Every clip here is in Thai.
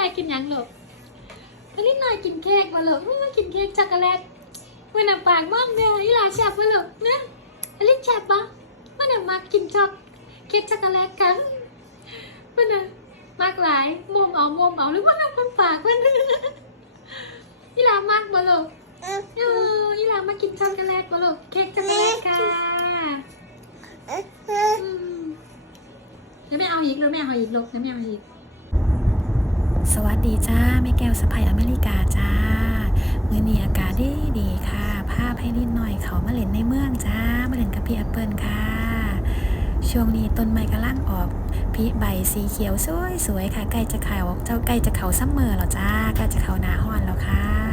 ลากินหยังหรอกอันนี้หน่อยกินเค้กมาหรอกไม่กินเค้กช็อกโกแลตเมื่อน่ะปากบ้องเนี่ยอีหลาแซ่บมาหรอกนะอันนี้แซ่บปะเมื่อน่ะมากินช็อกเค้กช็อกโกแลตกันเมื่อน่ะมากหลายมุมเอามุมเอาหรือว่าน่ะคนปากมันอีหลามากมาหรอกเอออีหลามากินช็อกโกแลตมาหรอกเค้กช็อกโกแลตค่ะอืมแล้วไม่เอาอีกแล้วไม่เอาอีกลูกแล้วไม่เอาอีก สวัสดีจ้าแม่แก้วสะพายอเมริกาจ้า มือนี้อากาศดีดีค่ะ ภาพให้นิดหน่อยเขามาเล่นในเมืองจ้า มาเล่นกับพี่แอปเปิลค่ะ ช่วงนี้ต้นไม้กำลังออกพีใบสีเขียวสวยสวยค่ะ ใกล้จะเขาเจ้าใกล้จะเขาซัมเมอร์แล้วจ้า ใกล้จะเขาหนาฮอนแล้วค่ะ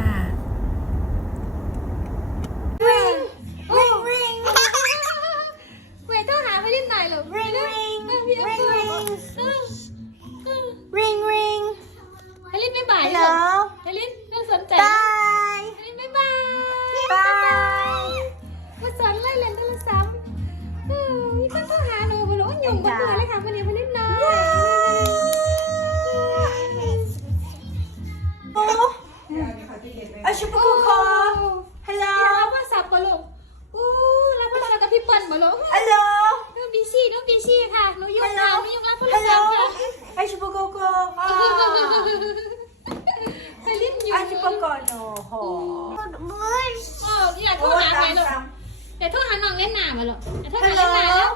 เฮลินอยู่ A super call. No. โอ้อย่าโทรหาใครหรอกอย่าโทรหาน้องเล่นหนามาหรอกอย่าโทรหาเล่นหนาแล้ว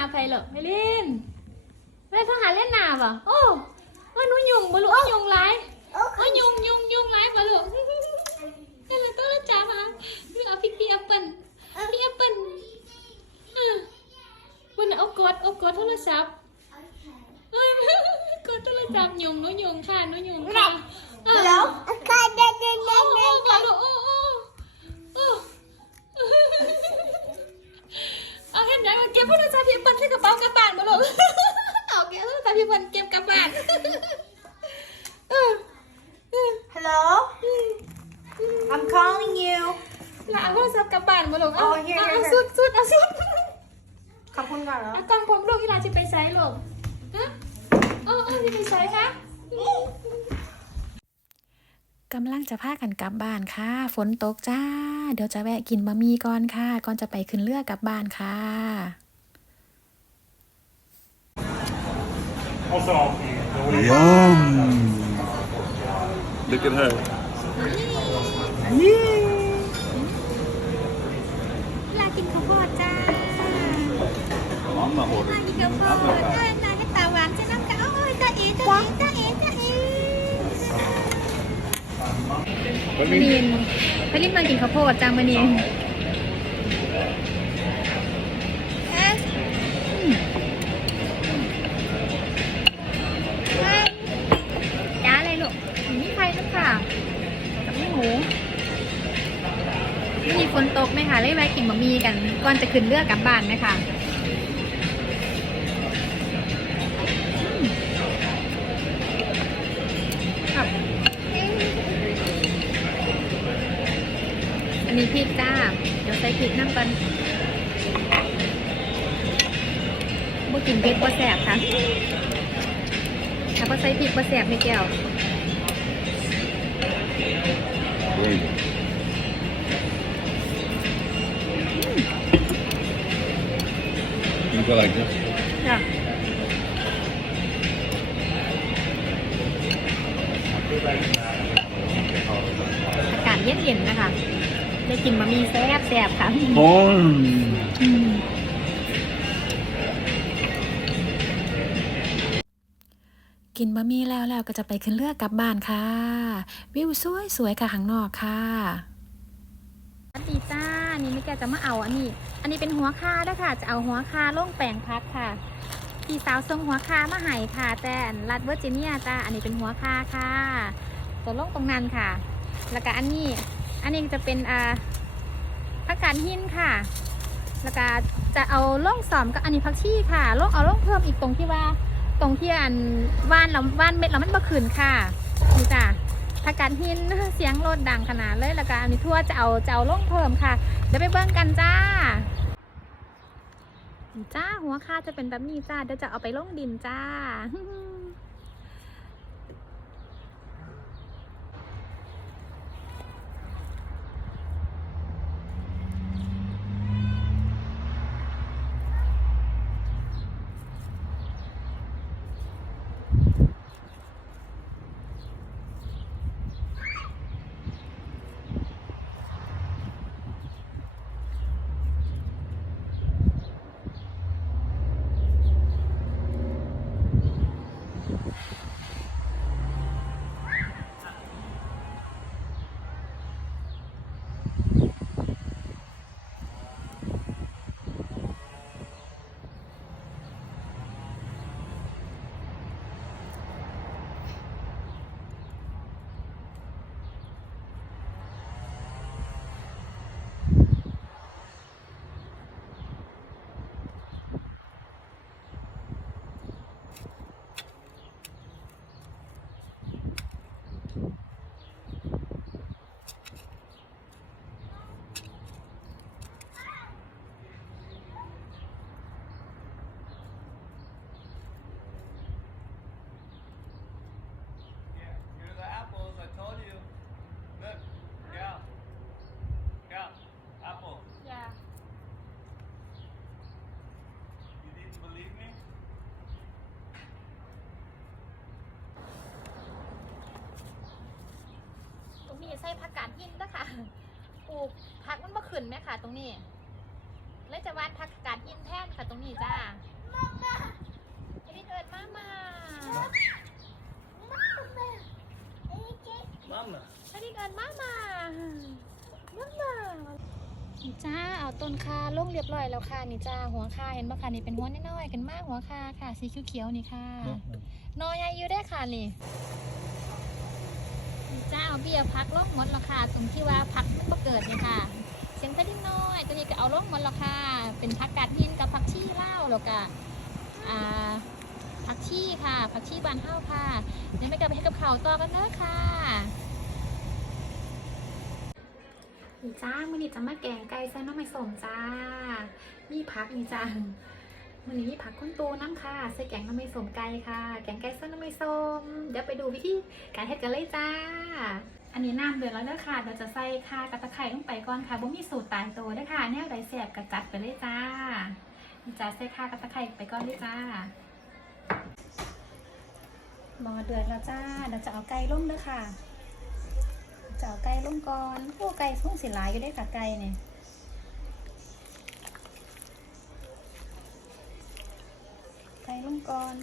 าใครหรอกเฮลินไม่ได้โทรหาเล่นหนาป่ะโอ้ว่าหนูยุ่งบ่ลูกยุ่งไรโอ้ยยุงยุงยุงไล่มาลูกนั่นแหละต้องรักษามาคือเอาพี่พี่แอปเปิ้ลพี่แอปเปิ้ลอะวันนั้นเอากดเอากดโทรศัพท์เอ้ยกดโทรศัพท์ยุงหนูยุงค่ะหนูยุงค่ะอะฮัลโลับบ้านมาลูกเอาเก็บโทรศัพท์พี่แอปเปิ้ลเก็บกลับบ้านเออเออฮัลโหล I'm calling you ลาเอาโทรศัพท์กลับบ้านมาลูกเอาโอเคเอาโอเอาเคสุดสุดเอาสุดขอบคุณก่อนเหรอเอากล้องผมลูกที่ลาจะไปไซส์ลูกฮะเอ๋อาจะไปไซส์คะ กำลังจะพากันกลับบ้านค่ะ ฝนตกจ้า เดี๋ยวจะแวะกินบะหมี่ก่อนค่ะ ก่อนจะไปขึ้นเรือกลับบ้านค่ะ Yum. Look at her. ลากินข้าวโพดจ้า I'm not ลา ordering. กินข้าวโพดเอ้ยลาให้ตาหวานใช่น้ำกันโอ้ยตาเอ๋ตาเอ๋ตาเอ๋ตาเอ๋ Let มะ me นินไปรีบมากินข้าวโพดจ้ามะนิ ไม่มีฝนตกไหมคะเลยแวะกินบะหมี่กันก่อนจะขึ้นเรือกลับบ้านไหมคะครับอันนี้พริกจ้า เดี๋ยวใส่พริกน้ำก่อนบ่กินเผ็ดบ่แสบค่ะถ้าบ่ใส่พริกบ่แสบไม่แก้ว Great. Go like this. จ้ะอากาศเย็นๆนะคะ ได้กินบะหมี่แซ่บแซ่บๆค่ะ Corn. อืม กินบะหมี่แล้วแล้วก็จะไปขึ้นเรือ กลับบ้านค่ะ วิวสวยสวยๆค่ะข้างนอกค่ะสวัสดีจ้า นี่แกจะมาเอาอันนี้ อันนี้เป็นหัวคาด้วยค่ะ จะเอาหัวคาล่งแปลงพักค่ะพี่สาวส่งหัวคามาให้ค่ะ แต่อันรัฐเวอร์จิเนียจ้าอันนี้เป็นหัวคาค่ะตัวล่งตรงนั้นค่ะ แล้วก็อันนี้ อันนี้จะเป็นอ่าผักกาดหินค่ะ แล้วก็จะเอาล่องสอมกับอันนี้ผักชีค่ะล่องเอาล่องเพิ่มอีกตรงที่ว่า ตรงที่อันว่านเราว่านเม็ดเรามันบ่ขึ้นค่ะนี่จ้ะ ผักการหินเสียงรถดังขนาดเลยแล้วก็อันนี้ทั่วจะเอาจะเอาล่องเพิ่มค่ะเดี๋ยวไปเบิ้งกันจ้าจ้าหัวค่าจะเป็นแบบนี้จ้าเดี๋ยวจะเอาไปล่องดินจ้า Yeah, here are the apples. I told you. Look, yeah, yeah, apple. You didn't believe me? ตรงนี้ใส่ผักกาดหินนะคะปลูกผักมันบ่ ขึ้นไหมค่ะตรงนี้เลยจะวาดผักกาดหินแทนค่ะตรงนี้จ้ามามาอันนี้เอิดมามา Mama. อันนี้เอิดมามามามานี่จ้าเอาต้นคาลงเรียบร้อยแล้วค่ะนี่จ้าหัวคาเห็นปะคะนี่เป็นหัวน้อยๆกันมากหัวคาค่ะสีเขียวๆนี่ค่ะนอใหญ่อยู่ได้อค่ะนี่นี่จ้าเอาเบี้ยพักล่องหมดแล้วค่ะตรงที่ว่าพักมันบ่เกิดเนี่ยค่ะ เสียงแค่นิดน้อย ตัวนี้ก็เอาล่องหมดแล้วค่ะ เป็นผักกาดหินกับผักชีเล่าแล้วก็อ่าผักชีค่ะ ผักชีบานเฮ้าค่ะเดี๋ยวไม่กลับไปให้กับเขาต่อกันเด้อค่ะนี่จ้ามือนี้จะมาแกงไก่ใส่น้ำไม่สมจ้า มีผักนี่จ้าวันนี้มีผักก้นตูน้ำค่ะ ใส่แกงน้ำไม่สมไก่ค่ะ แกงไก่เส้นน้ำไม่สมเดี๋ยวไปดูวิธีการเฮ็ดกันเลยจ้า อันนี้น้ำเดือดแล้วเด้อค่ะ เราจะใส่ข่ากับตะไคร้ลงไปก่อนค่ะบ่มีสูตรตายตัวเด้อค่ะแนวใดแสบกระจัดไปเลยจ้าจ้าใส่ข่ากับตะไคร้ไปก่อนเลยจ้าหมอเดือดแล้วจ้าเดี๋ยวจะเอาไก่ลงเด้อค่ะ จะเอาไก่ลงก่อนโอ้ไก่พุ่งสิหลายอยู่ได้ค่ะไก่เนี่ยไก่ลงก่อน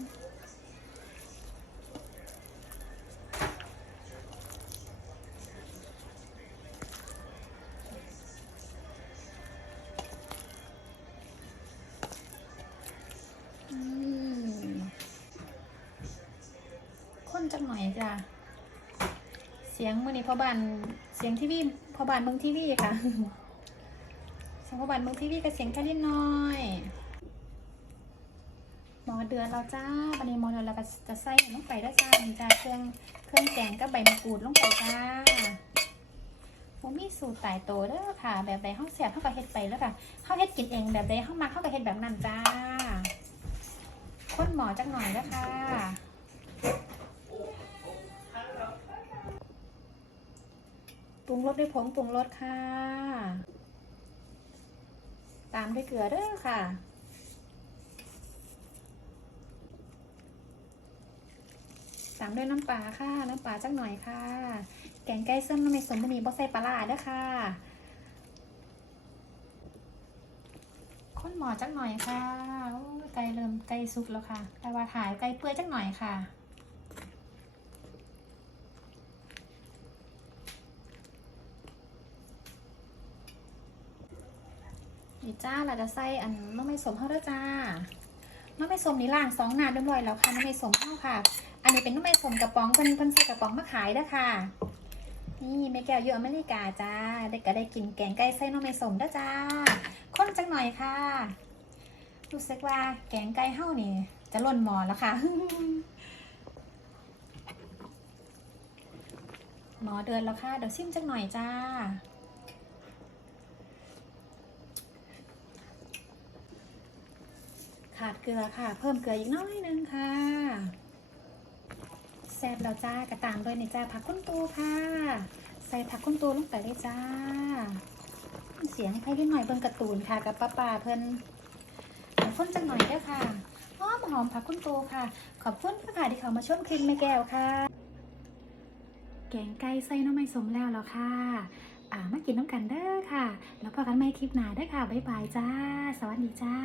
จักหน่อยจ้ะเสียงมือนี้พ่อบ้านเสียงทีวีพ่อบ้านเมืองทีวีค่ะเสียงพ่อบ้านเมืองทีวีกับเสียงแค่นิดหน้อยหมอเดือนเราจ้าวันนี้หมอเดือนเราก็จะใส่ลงไปแล้วจ้าจ้าเครื่องเครื่องแกงกับใบมะกรูดลงไปจ้าผมมีสูตรตายโตเด้อค่ะ แบบใดห้องแสบเข้ากับเฮ็ดไปแล้วค่ะเข้าเฮ็ดกินเองแบบใดห้องมาเข้ากับเฮ็ดแบบนั้นจ้าค้นหมอจักหน่อยนะคะปรุงรส ด้วยผงปรุงรสค่ะ ตามด้วยเกลือเด้อค่ะ ตามด้วยน้ำปลาค่ะ น้ำปลาจักหน่อยค่ะ แกงไก่เส้นน้ำมันสมบูรณ์บ่ใส่ปลาร้าเด้อค่ะข้นหมอจักหน่อยค่ะไก่เริ่มไก่สุกแล้วค่ะ แต่ว่าถ่ายไก่เปื่อยจักหน่อยค่ะ นี่จ้าเราจะใส่อันน้ำไม่สมเข้าด้วยจ้าน้ำไม่สมนี่ล่างสองน้ำเรียบร้อยแล้วค่ะน้ำไม่สมเข้าค่ะ อันนี้เป็นน้ำไม่สมกระป๋องเพิ่นเพิ่นใส่กระป๋องมาขายด้อค่ะ นี่แม่แก้วอยู่อเมริกาจ้าได้ก็ได้กินแกงไก่ไส้นมไม่สมด้วยจ้าข้นจังหน่อยค่ะรู้สึกว่าแกงไก่เฮ้านี่ จะล่นหมอแล้วค่ะหมอเดินแล้วค่ะเดี๋ยวซิมจังหน่อยจ้า ขาด เกลือค่ะ เพิ่มเกลืออีกน้อยนึงค่ะแซ่บแล้วจ้ากระตามด้วยนี่จ้าผักกุ้นตูค่ะ ใส่ผักกุ้นตูลงไปเลยจ้า เสียงให้พี่หน่อยเบิ่งกร์ตูนค่ะ กับป้าป่าเพิ่นขอบคุณจังหน่อยเด้วยค่ะหอมหอมผักกุ้นตูค่ะ ขอบคุณค่ะที่เขามาชมคลิปแม่แก้วค่ะ แกงไก่ใส่น้ำไม้สมแล้วแล้วค่ะอ่ามากินน้ำกันเด้อค่ะ แล้วพอกันใหม่คลิปหน้าเด้อค่ะบ๊ายบายจ้า สวัสดีจ้า